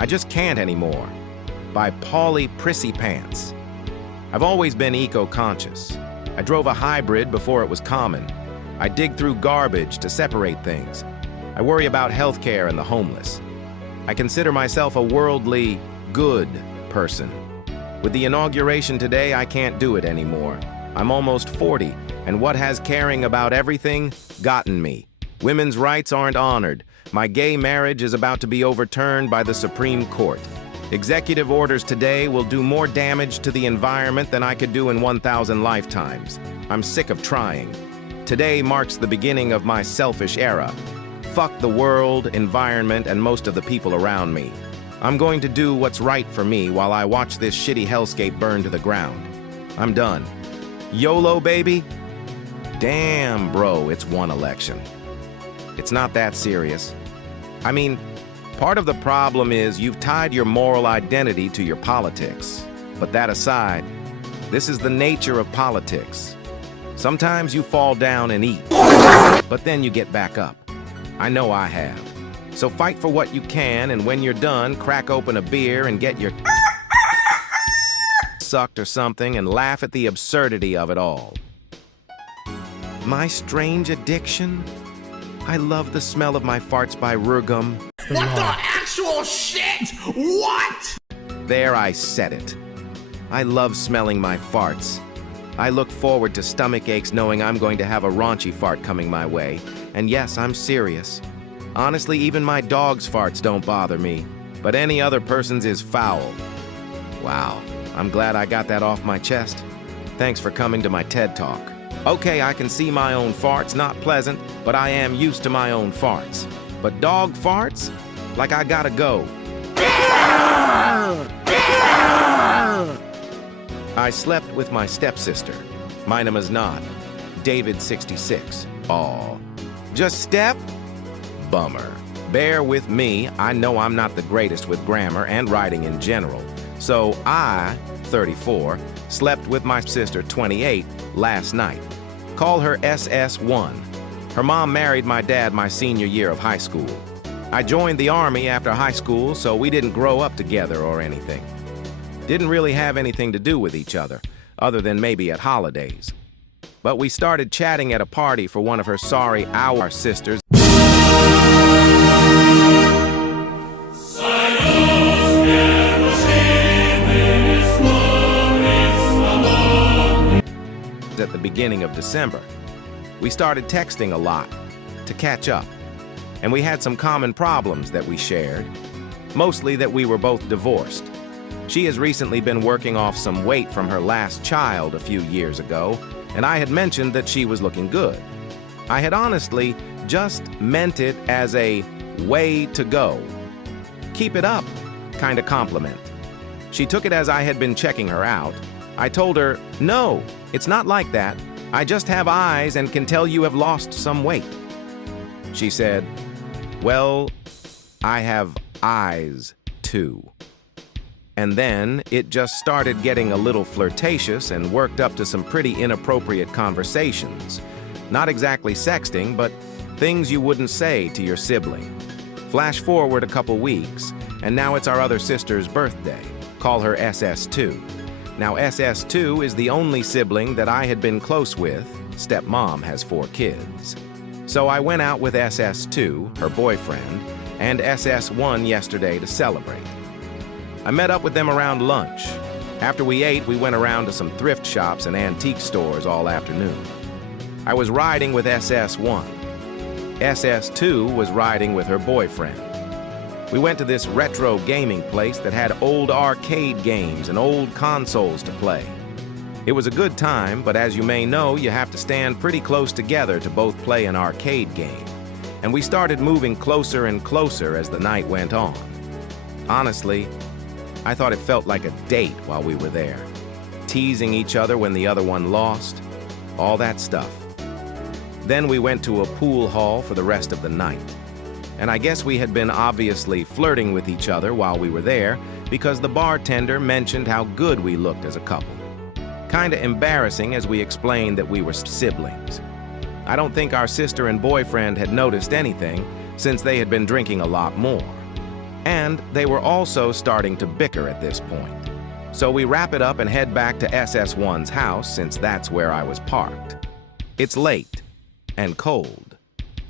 I just can't anymore, by Pauly Prissy Pants. I've always been eco-conscious. I drove a hybrid before it was common. I dig through garbage to separate things. I worry about healthcare and the homeless. I consider myself a worldly, good person. With the inauguration today, I can't do it anymore. I'm almost 40, and what has caring about everything gotten me? Women's rights aren't honored. My gay marriage is about to be overturned by the Supreme Court. Executive orders today will do more damage to the environment than I could do in 1,000 lifetimes. I'm sick of trying. Today marks the beginning of my selfish era. Fuck the world, environment, and most of the people around me. I'm going to do what's right for me while I watch this shitty hellscape burn to the ground. I'm done. YOLO, baby? Damn, bro, it's one election. It's not that serious. I mean, part of the problem is you've tied your moral identity to your politics. But that aside, this is the nature of politics. Sometimes you fall down and eat, but then you get back up. I know I have. So fight for what you can, and when you're done, crack open a beer and get your sucked or something and laugh at the absurdity of it all. My strange addiction? I love the smell of my farts by Rurgum. What the actual shit? What? There, I said it. I love smelling my farts. I look forward to stomach aches knowing I'm going to have a raunchy fart coming my way. And yes, I'm serious. Honestly, even my dog's farts don't bother me, but any other person's is foul. Wow, I'm glad I got that off my chest. Thanks for coming to my TED Talk. Okay, I can see my own farts, not pleasant, but I am used to my own farts. But dog farts? Like I gotta go. I slept with my stepsister. My name is not. David 66. Aw. Just step? Bummer. Bear with me, I know I'm not the greatest with grammar and writing in general. So I, 34, slept with my sister, 28, last night. Call her SS1. Her mom married my dad my senior year of high school. I joined the Army after high school, so we didn't grow up together or anything. Didn't really have anything to do with each other, other than maybe at holidays. But we started chatting at a party for one of her our sisters. At the beginning of December. We started texting a lot to catch up, and we had some common problems that we shared, mostly that we were both divorced. She has recently been working off some weight from her last child a few years ago, and I had mentioned that she was looking good. I had honestly just meant it as a way to go. Keep it up kind of compliment. She took it as I had been checking her out. I told her, no, it's not like that. I just have eyes and can tell you have lost some weight. She said, well, I have eyes too. And then it just started getting a little flirtatious and worked up to some pretty inappropriate conversations. Not exactly sexting, but things you wouldn't say to your sibling. Flash forward a couple weeks, and now it's our other sister's birthday. Call her SS2. Now, SS2 is the only sibling that I had been close with. Stepmom has 4 kids. So I went out with SS2, her boyfriend, and SS1 yesterday to celebrate. I met up with them around lunch. After we ate, we went around to some thrift shops and antique stores all afternoon. I was riding with SS1. SS2 was riding with her boyfriend. We went to this retro gaming place that had old arcade games and old consoles to play. It was a good time, but as you may know, you have to stand pretty close together to both play an arcade game. And we started moving closer and closer as the night went on. Honestly, I thought it felt like a date while we were there. Teasing each other when the other one lost, all that stuff. Then we went to a pool hall for the rest of the night. And I guess we had been obviously flirting with each other while we were there because the bartender mentioned how good we looked as a couple. Kinda embarrassing as we explained that we were siblings. I don't think our sister and boyfriend had noticed anything since they had been drinking a lot more. And they were also starting to bicker at this point. So we wrap it up and head back to SS1's house since that's where I was parked. It's late and cold.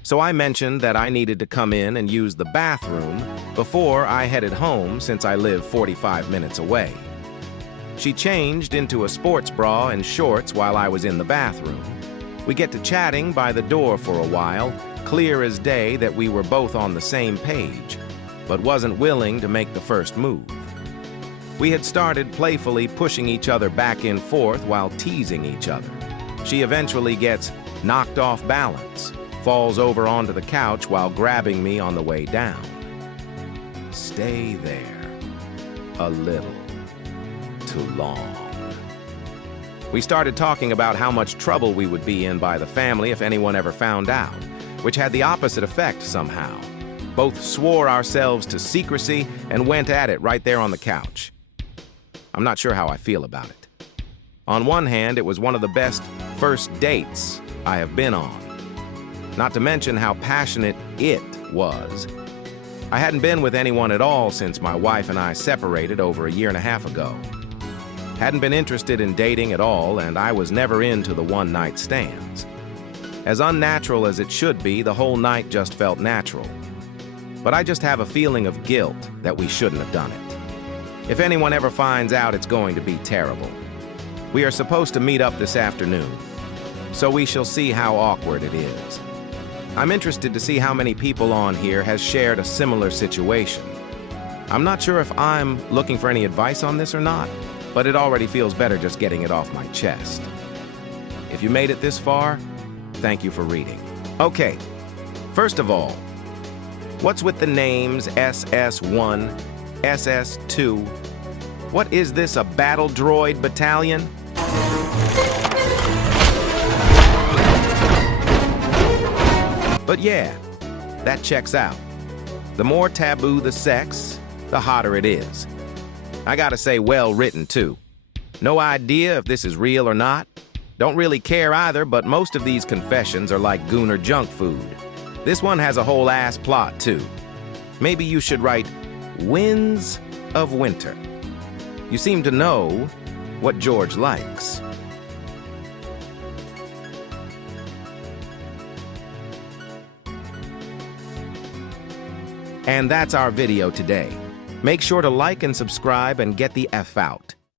So I mentioned that I needed to come in and use the bathroom before I headed home since I live 45 minutes away. She changed into a sports bra and shorts while I was in the bathroom. We get to chatting by the door for a while, clear as day that we were both on the same page, but wasn't willing to make the first move. We had started playfully pushing each other back and forth while teasing each other. She eventually gets knocked off balance, falls over onto the couch while grabbing me on the way down. Stay there a little too long. We started talking about how much trouble we would be in by the family if anyone ever found out, which had the opposite effect somehow. Both swore ourselves to secrecy and went at it right there on the couch. I'm not sure how I feel about it. On one hand, it was one of the best first dates I have been on. Not to mention how passionate it was. I hadn't been with anyone at all since my wife and I separated over a year and a half ago. Hadn't been interested in dating at all, and I was never into the one-night stands. As unnatural as it should be, the whole night just felt natural. But I just have a feeling of guilt that we shouldn't have done it. If anyone ever finds out, it's going to be terrible. We are supposed to meet up this afternoon, so we shall see how awkward it is. I'm interested to see how many people on here has shared a similar situation. I'm not sure if I'm looking for any advice on this or not, but it already feels better just getting it off my chest. If you made it this far, thank you for reading. Okay, first of all, what's with the names SS1, SS2? What is this, a battle droid battalion? But yeah, that checks out. The more taboo the sex, the hotter it is. I gotta say, well written too. No idea if this is real or not. Don't really care either, but most of these confessions are like gooner junk food. This one has a whole ass plot too. Maybe you should write Winds of Winter. You seem to know what George likes. And that's our video today. Make sure to like and subscribe and get the F out.